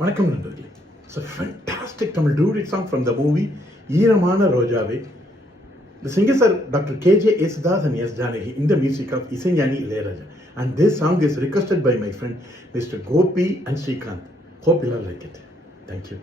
வணக்கம் நண்பர்களே. It's a fantastic Tamil duet song from the movie ஈரமான Rojave. The singers are Dr. K.J. Yesudas and S. Janaki in the music of Isaignani Ilayaraja. And this song is requested by my friend Mr. Gopi and Srikanth. Hope you all like it. Thank you.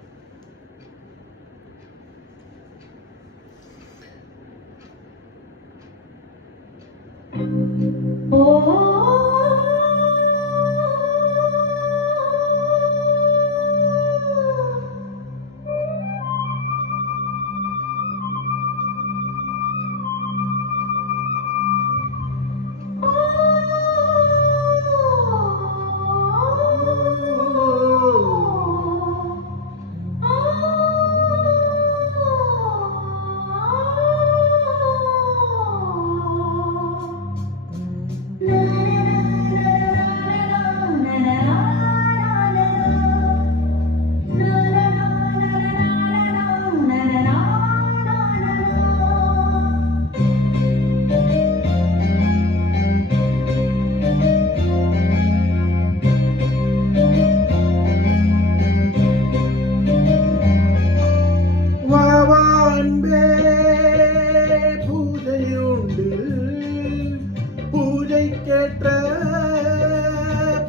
பூஜைக்கேற்ற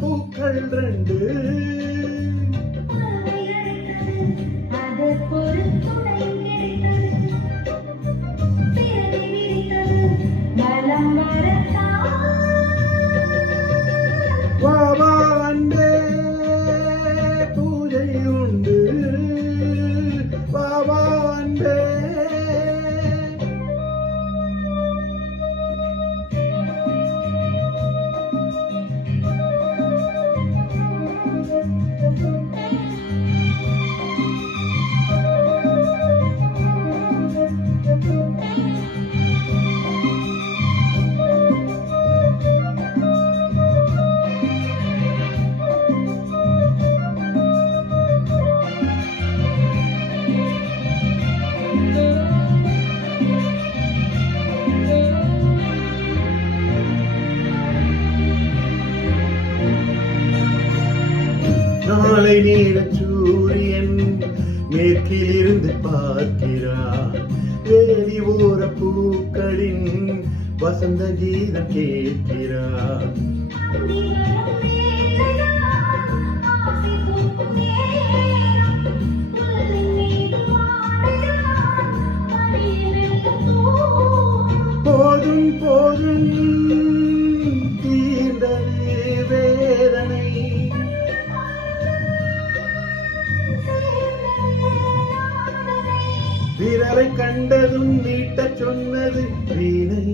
பூக்கள் ரெண்டு வாவா அன்பே பூஜை உண்டு வாவா அன்பே. நாளை நேர சூரியன் மேற்கில் இருந்து பார்க்கிறார். வேலி ஓர பூக்களின் வசந்த கீதம் கேட்கிறார். போதும் போதும் தீர்ந்தது வேதனை. விரலை கண்டதும் நீட்டச் சொன்னது வீணை.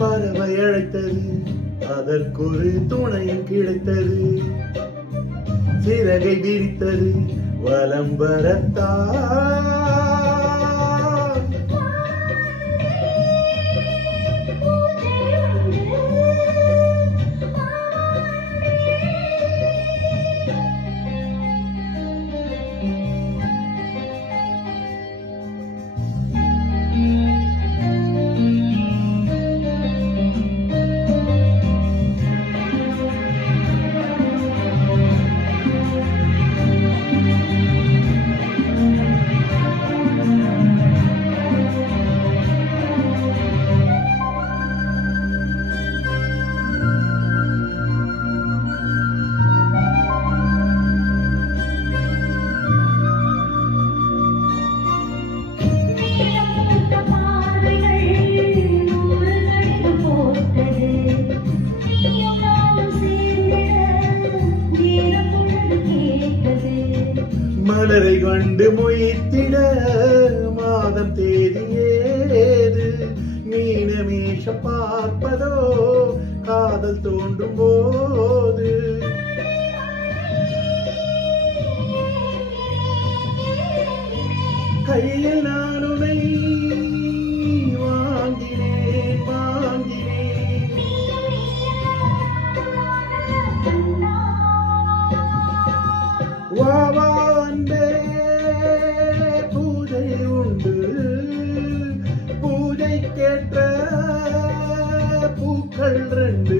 பறவை அழைத்தது, அதற்கொரு துணையும் கிடைத்தது. சிறகை விரித்தது, வலம் வரத்தான். மலரை கண்டு மொய்த்திட மாதம் தேதி ஏது. மீனமேஷ பார்ப்பதோ காதல் தோன்றும் போது. கையில் நான் உன்னை வாங்கினேன் வாங்கினேன். வாவா அன்பே பூக்கள் ரெண்டு